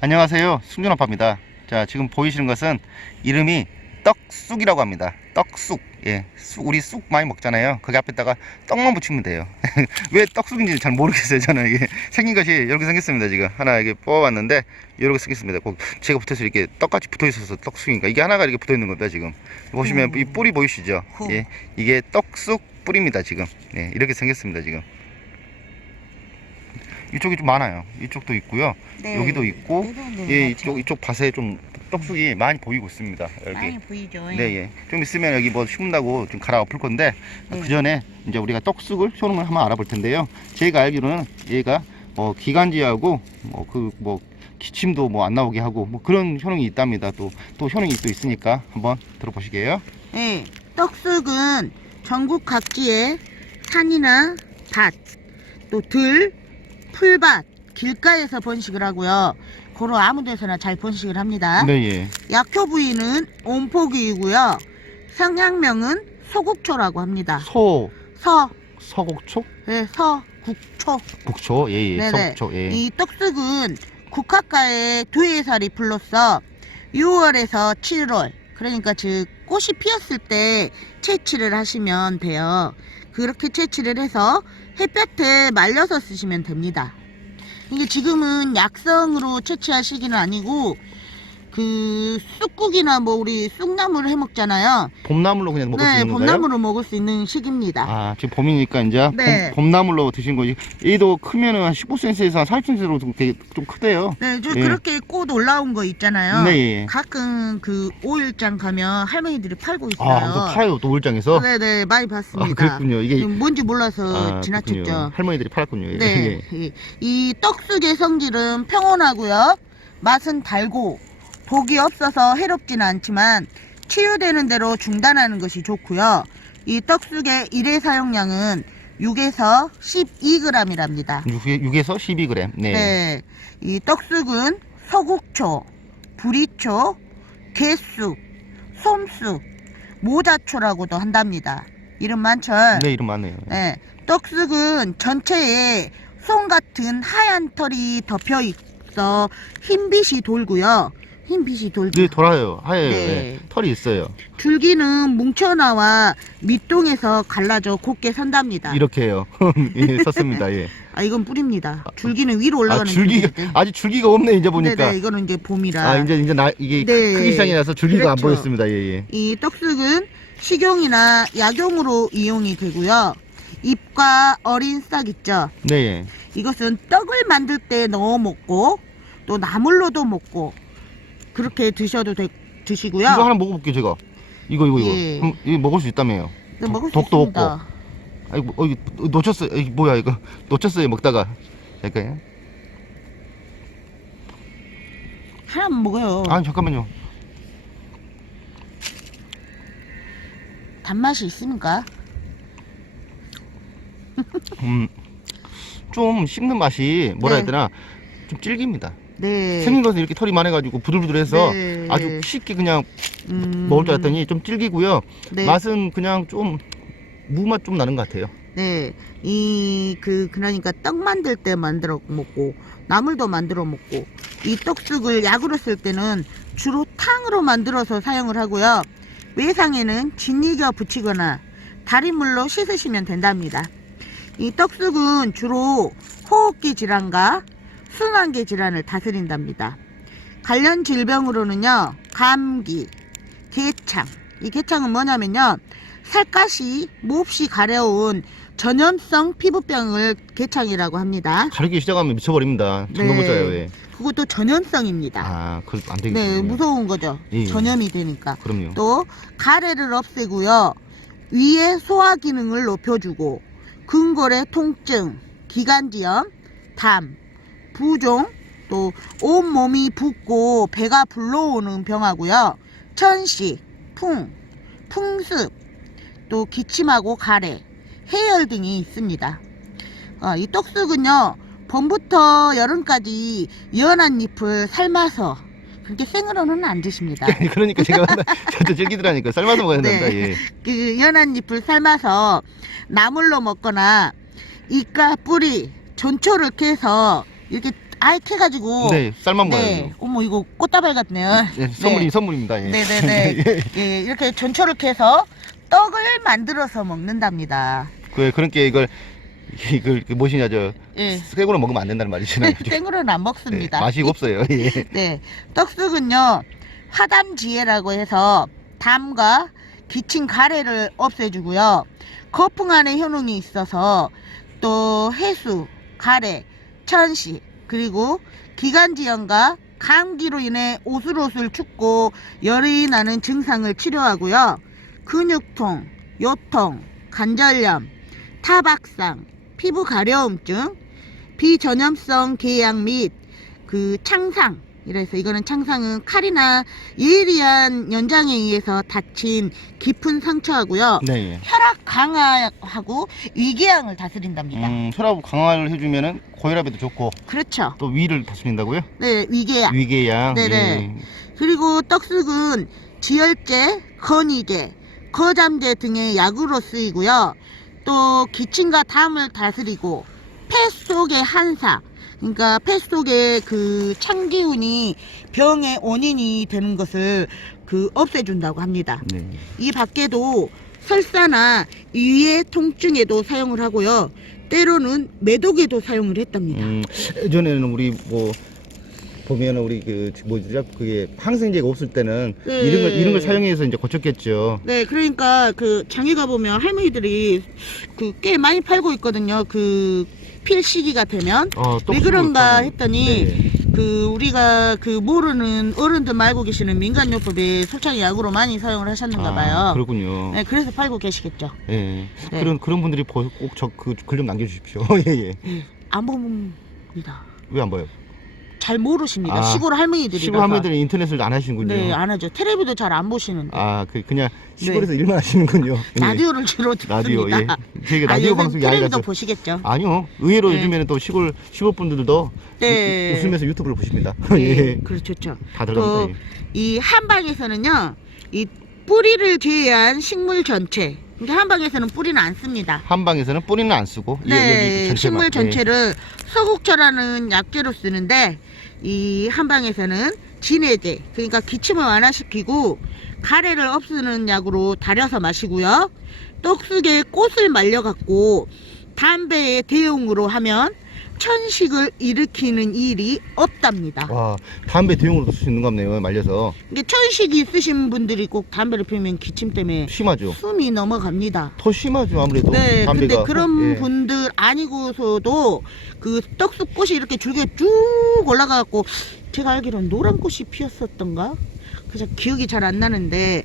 안녕하세요. 승준아빠입니다. 자, 지금 보이시는 것은 이름이 떡쑥이라고 합니다. 떡쑥. 예. 쑥, 우리 쑥 많이 먹잖아요. 거기 앞에다가 떡만 붙이면 돼요. 왜 떡쑥인지 잘 모르겠어요. 저는 이게 생긴 것이 이렇게 생겼습니다. 지금 하나 이렇게 뽑아봤는데 이렇게 생겼습니다. 꼭 제가 붙어서 이렇게 떡같이 붙어 있어서 떡쑥이니까 이게 하나가 이렇게 붙어 있는 겁니다. 지금 보시면 음. 이 뿌리 보이시죠? 후. 예. 이게 떡쑥 뿌리입니다. 지금. 예. 이렇게 생겼습니다. 지금. 이쪽이 좀 많아요. 이쪽도 있고요. 네. 여기도 있고 예, 맞죠. 이쪽 이쪽 밭에 좀 떡쑥이 많이 보이고 있습니다. 여기. 많이 보이죠. 네, 예. 좀 있으면 여기 뭐 심는다고 좀 갈아 엎을 건데 네. 그 전에 이제 우리가 떡쑥을 효능을 한번 알아볼 텐데요. 제가 알기로는 얘가 뭐 기관지하고 뭐 그 뭐 기침도 뭐 안 나오게 하고 뭐 그런 효능이 있답니다. 또 또 효능이 또 있으니까 한번 들어보시게요. 네. 떡쑥은 전국 각지의 산이나 밭, 또 들, 풀밭, 길가에서 번식을 하고요. 고로 아무 데서나 잘 번식을 합니다. 네, 예. 약효 부위는 온포기이고요. 성향명은 소국초라고 합니다. 소 서, 서곡초, 네, 서 국초. 북초, 예, 예. 네네. 서곡초, 예. 이 떡쑥은 국화가의 두해살이 불로써 6월에서 7월 그러니까 즉 꽃이 피었을 때 채취를 하시면 돼요. 그렇게 채취를 해서 햇볕에 말려서 쓰시면 됩니다. 이게 지금은 약성으로 채취할 시기는 아니고 그 쑥국이나 뭐 우리 쑥나물을 해 먹잖아요. 봄나물로 그냥 먹을 수 네, 있는 거예요? 봄나물로 먹을 수 있는 시기입니다. 아, 지금 봄이니까 이제 네. 봄, 봄나물로 드신 거지. 얘도 크면은 한 15cm에서 한 40cm로 되게 좀 크대요. 네, 저 예. 그렇게 꽃 올라온 거 있잖아요. 네, 예. 가끔 그 오일장 가면 할머니들이 팔고 있어요. 아, 또 팔아요, 또 울장에서. 네네 많이 아, 봤습니다. 그랬군요. 이게 뭔지 몰라서 아, 지나쳤죠. 그렇군요. 할머니들이 팔았군요. 예. 네, 이- 이 떡쑥의 성질은 평온하고요. 맛은 달고 독이 없어서 해롭지는 않지만 치유되는 대로 중단하는 것이 좋고요. 이 떡쑥의 일회 사용량은 6에서 12g이랍니다. 6, 에서 12g. 네. 네. 이 떡쑥은 서국초, 부리초, 개쑥, 솜쑥, 모자초라고도 한답니다. 이름 많죠? 네, 이름 많네요. 네. 떡쑥은 전체에 송 같은 하얀 털이 덮여 있어 흰빛이 돌고요. 흰 빛이 돌고 네, 돌아요. 하얘요. 네. 네. 털이 있어요. 줄기는 뭉쳐나와 밑동에서 갈라져 곱게 선답니다. 이렇게 해요. 예, 썼습니다. 예. 아 이건 뿌립니다. 줄기는 위로 올라가는 아, 줄기가 줄기인데. 아직 줄기가 없네 이제 보니까. 네네 이거는 이제 봄이라. 아, 이제 이제 나 이게 네. 크기 시작이 나서 줄기가 안 그렇죠. 보였습니다. 예, 예. 이 떡쑥은 식용이나 약용으로 이용이 되고요. 잎과 어린 싹 있죠. 네, 예. 이것은 떡을 만들 때 넣어 먹고 또 나물로도 먹고 그렇게 드셔도 되, 드시고요. 이거 하나 먹어 볼게요, 제가. 이거 이거 이거. 예. 음, 이거 먹을 수 있다며요. 네, 먹을 수 독도 있습니다. 아이고, 어, 이거 놓쳤어요. 이게 뭐야 이거? 놓쳤어요, 먹다가. 잠깐요. 하나만 먹어요. 아, 잠깐만요. 단맛이 있습니까? 음. 좀 씹는 맛이 뭐라 네. 해야 되나? 좀 질깁니다. 네. 생긴 것은 이렇게 털이 많아가지고 부들부들해서 네. 아주 쉽게 그냥 음, 먹을 줄 알았더니 좀 질기고요. 네. 맛은 그냥 좀 무맛 좀 나는 것 같아요. 네. 이, 그, 그러니까 떡 만들 때 만들어 먹고, 나물도 만들어 먹고, 이 떡쑥을 약으로 쓸 때는 주로 탕으로 만들어서 사용을 하고요. 외상에는 진이겨 붙이거나 달인물로 씻으시면 된답니다. 이 떡쑥은 주로 호흡기 질환과 순환계 질환을 다스린답니다. 관련 질병으로는요, 감기, 개창. 이 개창은 뭐냐면요, 살갗이 몹시 가려운 전염성 피부병을 개창이라고 합니다. 가르기 시작하면 미쳐버립니다. 네. 장동모자예요. 예. 그것도 전염성입니다. 아, 그안 되겠군요. 네, 무서운 거죠. 예, 예. 전염이 되니까. 그럼요. 또 가래를 없애고요. 위의 소화 기능을 높여주고 근골의 통증, 기관지염, 담, 부종, 또 온몸이 붓고 배가 불러오는 병하고요. 천식, 풍, 풍습, 또 기침하고 가래, 해열 등이 있습니다. 어, 이 떡쑥은요. 봄부터 여름까지 연한 잎을 삶아서 그렇게 생으로는 안 드십니다. 그러니까 제가 저도 질기더라니까 삶아서 먹어야 네. 된다. 예. 그 연한 잎을 삶아서 나물로 먹거나 잎과 뿌리, 전초를 캐서 이렇게 알캐가지고 네, 쌀만 먹어요. 네. 어머 이거 꽃다발 같네요. 예, 선물이 선물입니다. 예. 네네네. 예, 이렇게 전초를 캐서 떡을 만들어서 먹는답니다. 그 그렇게 이걸 이걸 그 무엇이냐 저 예. 생으로 먹으면 안 된다는 말이잖아요. 생으로는 안 네, 먹습니다. 맛이 없어요. 예. 네, 떡쑥은요 화담지혜라고 해서 담과 기침 가래를 없애주고요. 거품 안에 효능이 있어서 또 해수, 가래, 천식 그리고 기관지염과 감기로 인해 오슬오슬 춥고 열이 나는 증상을 치료하고요. 근육통, 요통, 관절염, 타박상, 피부 가려움증, 비전염성 궤양 및 그 창상 이래서 이거는 창상은 칼이나 예리한 연장에 의해서 다친 깊은 상처하고요. 네. 예. 혈압 강화하고 위궤양을 다스린답니다. 음, 혈압 강화를 해주면은 고혈압에도 좋고 그렇죠. 또 위를 다스린다고요? 네, 위궤양. 위궤양. 네네. 예. 그리고 떡쑥은 지혈제, 건이제, 거잠제 등의 약으로 쓰이고요. 또 기침과 담을 다스리고 폐 속의 한사, 그러니까 폐 속의 그 창기운이 병의 원인이 되는 것을 그 없애준다고 합니다. 네. 이 밖에도 설사나 위의 통증에도 사용을 하고요. 때로는 매독에도 사용을 했답니다. 음, 예전에는 우리 뭐 보면은 우리 그 뭐죠? 그게 항생제가 없을 때는 네. 이런 걸 이런 걸 사용해서 이제 고쳤겠죠. 네, 그러니까 그 장에 가보면 할머니들이 그 꽤 많이 팔고 있거든요. 그 필 시기가 되면. 어, 왜 그런가 했더니 네. 그 우리가 그 모르는 어른들 알고 계시는 민간요법에 솔창이 약으로 많이 사용을 하셨는가 봐요. 아, 그렇군요. 네, 그래서 팔고 계시겠죠. 예. 네. 그런 그런 분들이 꼭 저 그 글 좀 남겨주십시오. 예, 예. 예, 안 봅니다. 왜 안 봐요? 잘 모르십니다. 아, 시골 할머니들이. 시골 할머니들은 인터넷을 안 하시는군요. 네, 안 하죠. 텔레비도 잘 안 보시는데. 아, 그 그냥 시골에서 일만 하시는군요. 예. 라디오를 주로 듣습니다. 라디오, 예. 저희가 아, 라디오 요즘 방송이 텔레비도 아니라서. 보시겠죠. 아니요. 의외로 네. 요즘에는 또 시골 시골 분들도 네. 우- 웃으면서 유튜브를 보십니다. 네, 예. 그렇죠. 좋죠. 다또 들어갑니다. 이 한방에서는요, 이 뿌리를 제외한 식물 전체. 근데 한방에서는 뿌리는 안 씁니다. 한방에서는 뿌리는 안 쓰고 예, 네, 전체만. 식물 예. 전체를 서국초라는 약재로 쓰는데 이 한방에서는 진해제, 그러니까 기침을 완화시키고 가래를 없애는 약으로 달여서 마시고요. 떡쑥에 꽃을 말려갖고 담배의 대용으로 하면 천식을 일으키는 일이 없답니다. 와, 담배 대용으로도 쓸 수 있는 가 보네요. 말려서 이게 천식이 있으신 분들이 꼭 담배를 피우면 기침 때문에 심하죠. 숨이 넘어갑니다. 더 심하죠 아무래도 네, 담배가. 근데 그런 예. 분들 아니고서도 그 떡쑥 꽃이 이렇게 줄기에 쭉 올라가갖고 제가 알기로는 노란 꽃이 피었었던가? 그저 기억이 잘 안 나는데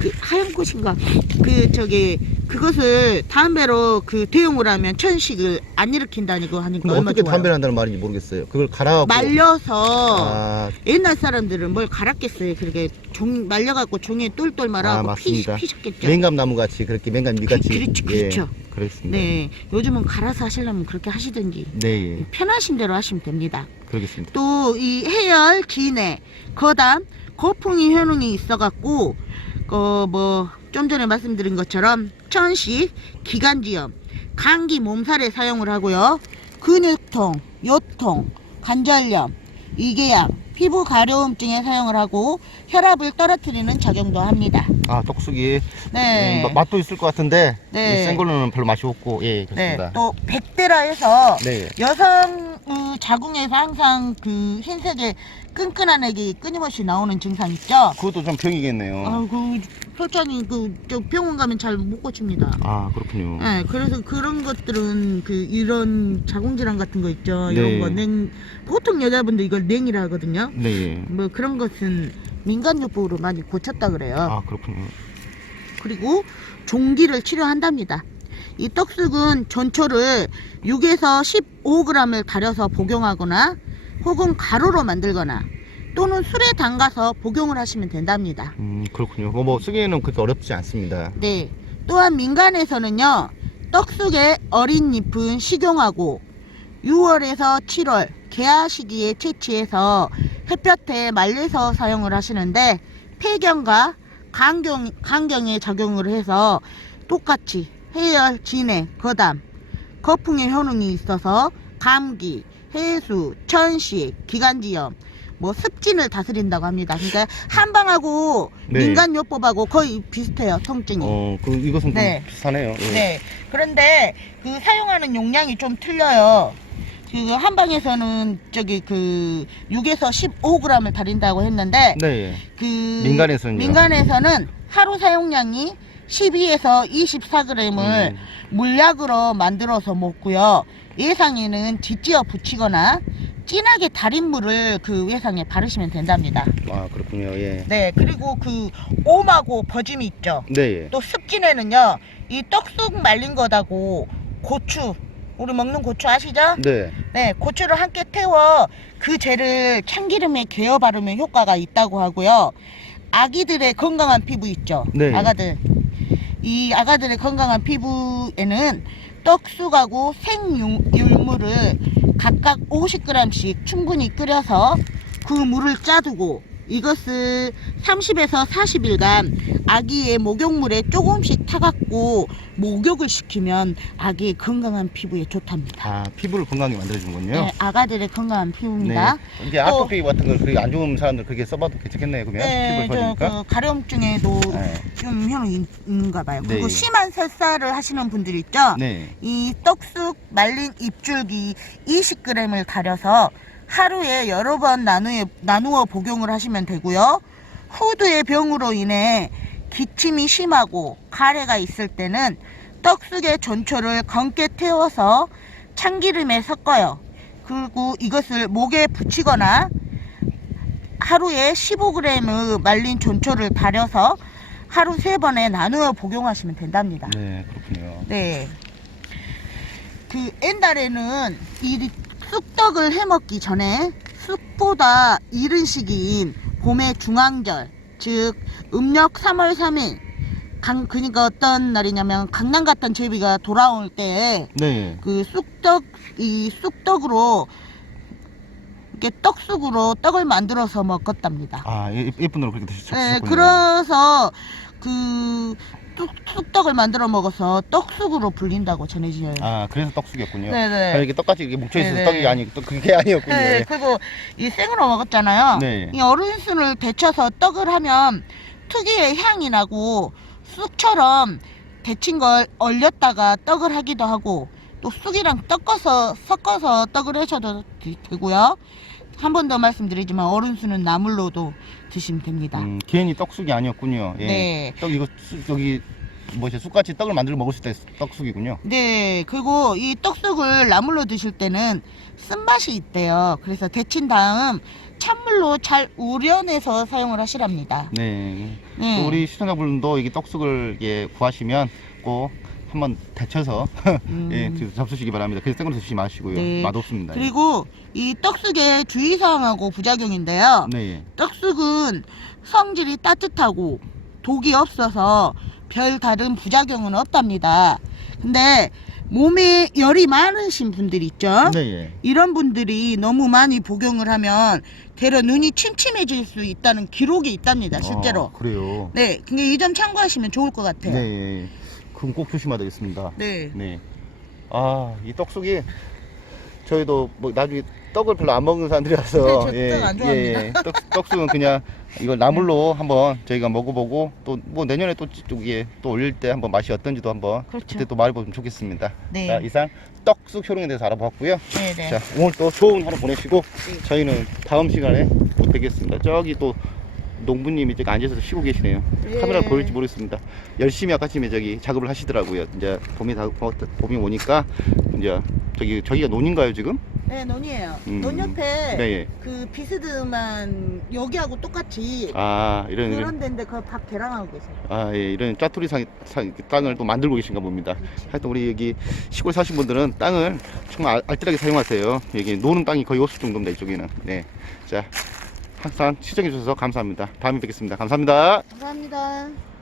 그 하얀 꽃인가? 그 저기 그것을 담배로 그 대용을 하면 천식을 안 일으킨다니까 하니까 근데 얼마 어떻게 좋아요. 담배를 한다는 말인지 모르겠어요. 그걸 갈아갖고 말려서 아, 옛날 사람들은 뭘 갈았겠어요. 그렇게 종 말려갖고 종이에 똘똘 아, 말아갖고 피, 맞습니다. 피셨겠죠. 맹감 나무 같이 그렇게 맹감미 같이 그- 그렇죠, 예, 그렇죠. 그렇습니다. 네, 요즘은 갈아서 하시려면 그렇게 하시든지 네, 예. 편하신 대로 하시면 됩니다. 그러겠습니다. 또 이 해열, 진해, 거담, 거풍이 효능이 있어갖고 어, 그뭐좀 전에 말씀드린 것처럼 천식, 기관지염, 감기 몸살에 사용을 하고요. 근육통, 요통, 관절염, 위궤양, 피부 가려움증에 사용을 하고 혈압을 떨어뜨리는 작용도 합니다. 아 떡숙이 네. 음, 마- 맛도 있을 것 같은데 네. 이센 걸로는 별로 맛이 없고 예 네, 그렇습니다. 또 백대라 해서 네. 여성 어, 자궁에서 항상 그 흰색의 끈끈한 액이 끊임없이 나오는 증상 있죠? 그것도 좀 병이겠네요. 아 그 솔직히 그저 병원 가면 잘 못 고칩니다. 아 그렇군요. 네, 그래서 그런 것들은 그 이런 자궁 질환 같은 거 있죠. 네. 이런 거 냉 보통 여자분들 이걸 냉이라 하거든요. 네. 예. 뭐 그런 것은 민간요법으로 많이 고쳤다 그래요. 아 그렇군요. 그리고 종기를 치료한답니다. 이 떡쑥은 전초를 6에서 15g을 달여서 복용하거나 혹은 가루로 만들거나 또는 술에 담가서 복용을 하시면 된답니다. 음 그렇군요. 뭐, 뭐 쓰기에는 그렇게 어렵지 않습니다. 네. 또한 민간에서는요, 떡쑥의 어린 잎은 식용하고 6월에서 7월 개화 시기에 채취해서 햇볕에 말려서 사용을 하시는데 폐경과 간경, 간경에 작용을 해서 똑같이 해열, 진해, 거담, 거풍의 효능이 있어서 감기, 해수, 천식, 기관지염, 뭐 습진을 다스린다고 합니다. 그러니까 한방하고 네. 민간요법하고 거의 비슷해요. 통증이. 어, 그 이것은 좀 네. 비슷하네요. 예. 네. 그런데 그 사용하는 용량이 좀 틀려요. 그 한방에서는 저기 그 6에서 15g을 다린다고 했는데 네. 그 민간에서는요? 민간에서는 하루 사용량이 12에서 24g을 음. 물약으로 만들어서 먹고요. 예상에는 뒷지어 붙이거나 진하게 달인 물을 그 외상에 바르시면 된답니다. 아, 그렇군요. 예. 네, 그리고 그 옴하고 버짐이 있죠. 네. 예. 또 습진에는요, 이 떡쑥 말린 거다고 고추, 우리 먹는 고추 아시죠? 네. 네, 고추를 함께 태워 그 젤을 참기름에 개어 바르면 효과가 있다고 하고요. 아기들의 건강한 피부 있죠? 네. 아가들. 이 아가들의 건강한 피부에는 떡쑥하고 생율무를 각각 50g씩 충분히 끓여서 그 물을 짜두고 이것을 30에서 40일간 아기의 목욕물에 조금씩 타갖고 목욕을 시키면 아기의 건강한 피부에 좋답니다. 아, 피부를 건강하게 만들어주는군요. 네, 아가들의 건강한 피부입니다. 네. 이제 아토피 같은 걸 그렇게 안 좋은 사람들 그렇게 써봐도 괜찮겠네요. 그러면 네, 피부에 저 퍼지니까. 그 가려움증에도 네. 좀 효능이 있는가 봐요. 네. 그리고 심한 설사를 하시는 분들 있죠? 네. 이 떡쑥 말린 잎줄기 20g을 달여서 하루에 여러 번 나누어, 나누어 복용을 하시면 되고요. 후두의 병으로 인해 기침이 심하고 가래가 있을 때는 떡쑥의 전초를 검게 태워서 참기름에 섞어요. 그리고 이것을 목에 붙이거나 하루에 15g의 말린 전초를 달여서 하루 세 번에 나누어 복용하시면 된답니다. 네, 그렇군요. 네. 그 옛날에는 이 쑥떡을 해먹기 전에 쑥보다 이른 시기인 봄의 중앙절, 즉 음력 3월 3일, 강 그러니까 어떤 날이냐면 강남 갔던 제비가 돌아올 때 네. 그 쑥떡 이 쑥떡으로 이렇게 떡쑥으로 떡을 만들어서 먹었답니다. 아, 예- 예쁜 노로 그렇게 드셨군요. 네, 그래서 그 쑥, 쑥떡을 만들어 먹어서 떡쑥으로 불린다고 전해져요. 아, 그래서 떡쑥이었군요. 아, 네네. 이렇게 떡같이 이렇게 뭉쳐있어서 네네. 떡이 아니, 또 그게 아니었군요. 네, 예. 그리고 이 생으로 먹었잖아요. 네. 이 어른순을 데쳐서 떡을 하면 특유의 향이 나고 쑥처럼 데친 걸 얼렸다가 떡을 하기도 하고 또 쑥이랑 떡어서 섞어서 떡을 해셔도 되- 되고요. 한 번 더 말씀드리지만 어른순은 나물로도 드시면 됩니다. 음, 괜히 떡쑥이 아니었군요. 예. 네. 떡 이거 쑥, 여기 뭐지 쑥같이 떡을 만들어 먹을 때 떡쑥이군요. 네, 그리고 이 떡쑥을 나물로 드실 때는 쓴맛이 있대요. 그래서 데친 다음 찬물로 잘 우려내서 사용을 하시랍니다. 네. 네. 또 우리 시청자분도 이게 떡쑥을 예, 구하시면 꼭 한번 데쳐서 음. 예, 그 잡수시기 바랍니다. 그래서 생으로 드시지 마시고요. 네. 맛없습니다. 예. 그리고 이 떡쑥의 주의사항하고 부작용인데요. 네. 예. 떡쑥은 성질이 따뜻하고 독이 없어서 별 다른 부작용은 없답니다. 근데 몸에 열이 많으신 분들 있죠? 네. 예. 이런 분들이 너무 많이 복용을 하면 대려 눈이 침침해질 수 있다는 기록이 있답니다. 실제로. 아, 그래요. 네, 근데 이 점 참고하시면 좋을 것 같아요. 네. 예. 그럼 꼭 조심해야 되겠습니다. 네. 네. 아, 이 떡쑥이 저희도 뭐 나중에 떡을 별로 안 먹는 사람들이라서 네, 저 떡안 좋아합니다. 떡, 떡쑥은 그냥 이걸 나물로 한번 저희가 먹어보고 또 뭐 내년에 또 저기에 또 올릴 때 한번 맛이 어떤지도 한번 그렇죠. 그때 또 말해보면 좋겠습니다. 네. 자, 이상 떡쑥 효능에 대해서 알아봤고요. 네, 네. 자, 오늘 또 좋은 하루 보내시고 저희는 다음 시간에 또 뵙겠습니다. 저기 또 농부님이 저기 앉아서 쉬고 계시네요. 예. 카메라 보일지 모르겠습니다. 열심히 아까 쯤에 저기 작업을 하시더라고요. 이제 봄이 다 어, 봄이 오니까 이제 저기 저기가 논인가요 지금? 네, 논이에요. 음. 논 옆에 네. 예. 그 비스듬한 여기하고 똑같이 아 이런 그런 데인데 그밥 계량하고 계세요. 아 예, 이런 짜투리 상, 상 땅을 또 만들고 계신가 봅니다. 그렇지. 하여튼 우리 여기 시골 사신 분들은 땅을 정말 알- 알뜰하게 사용하세요. 여기 노는 땅이 거의 없을 정도입니다. 이쪽에는. 네. 자 항상 시청해 주셔서 감사합니다. 다음에 뵙겠습니다. 감사합니다. 감사합니다.